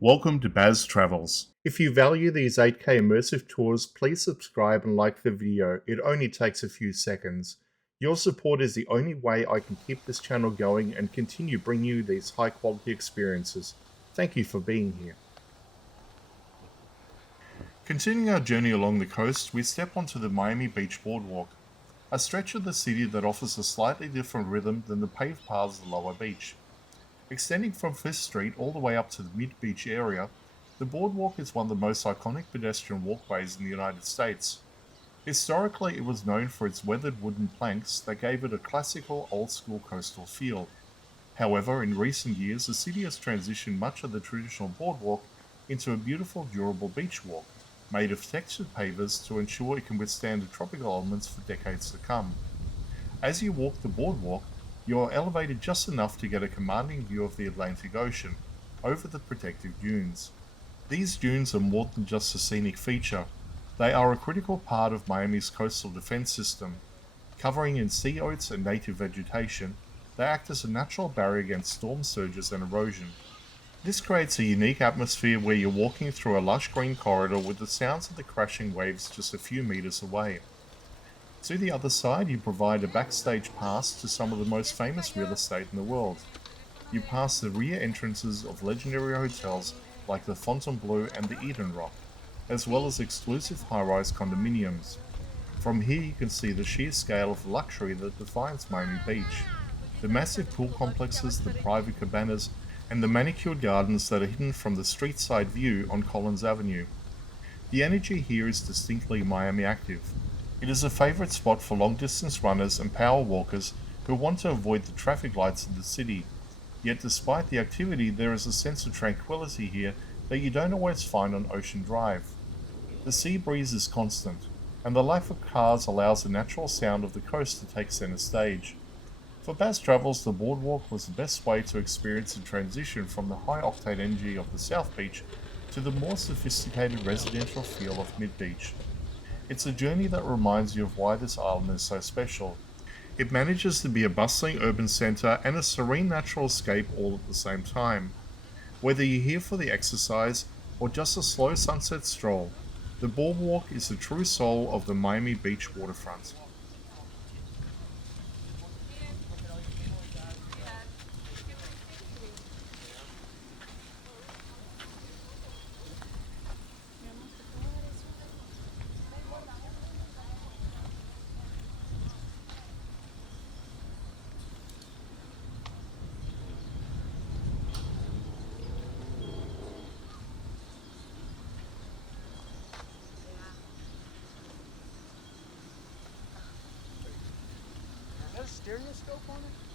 Welcome to Baz Travels. If you value these 8K immersive tours, please subscribe and like the video. It only takes a few seconds. Your support is the only way I can keep this channel going and continue bringing you these high quality experiences. Thank you for being here. Continuing our journey along the coast, we step onto the Miami Beach Boardwalk, a stretch of the city that offers a slightly different rhythm than the paved paths of the lower beach. Extending from Fifth Street all the way up to the mid-beach area, the boardwalk is one of the most iconic pedestrian walkways in the United States. Historically, it was known for its weathered wooden planks that gave it a classical old-school coastal feel. However, in recent years, the city has transitioned much of the traditional boardwalk into a beautiful, durable beach walk, made of textured pavers to ensure it can withstand the tropical elements for decades to come. As you walk the boardwalk, you are elevated just enough to get a commanding view of the Atlantic Ocean over the protective dunes. These dunes are more than just a scenic feature. They are a critical part of Miami's coastal defense system. Covering in sea oats and native vegetation, they act as a natural barrier against storm surges and erosion. This creates a unique atmosphere where you're walking through a lush green corridor with the sounds of the crashing waves just a few meters away. To the other side, you provide a backstage pass to some of the most famous real estate in the world. You pass the rear entrances of legendary hotels like the Fontainebleau and the Eden Rock, as well as exclusive high-rise condominiums. From here you can see the sheer scale of luxury that defines Miami Beach. The massive pool complexes, the private cabanas, and the manicured gardens that are hidden from the street-side view on Collins Avenue. The energy here is distinctly Miami active. It is a favorite spot for long-distance runners and power walkers who want to avoid the traffic lights of the city. Yet despite the activity, there is a sense of tranquility here that you don't always find on Ocean Drive. The sea breeze is constant, and the lack of cars allows the natural sound of the coast to take center stage. For Baz Travels, the boardwalk was the best way to experience the transition from the high-octane energy of the South Beach to the more sophisticated residential feel of Mid-Beach. It's a journey that reminds you of why this island is so special. It manages to be a bustling urban center and a serene natural escape all at the same time. Whether you're here for the exercise or just a slow sunset stroll, the boardwalk is the true soul of the Miami Beach waterfront. Has a stereoscope on it?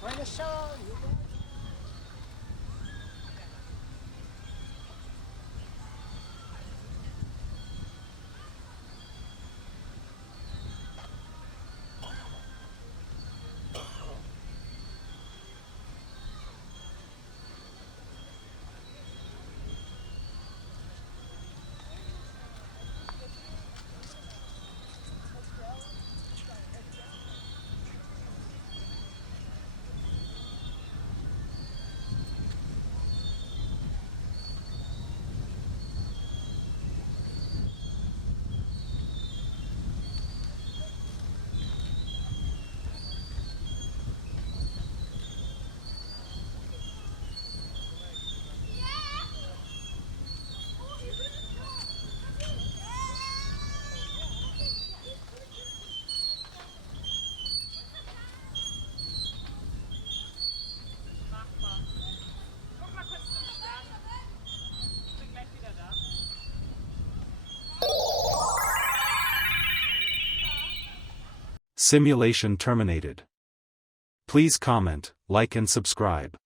When I saw you. Simulation terminated. Please comment, like and subscribe.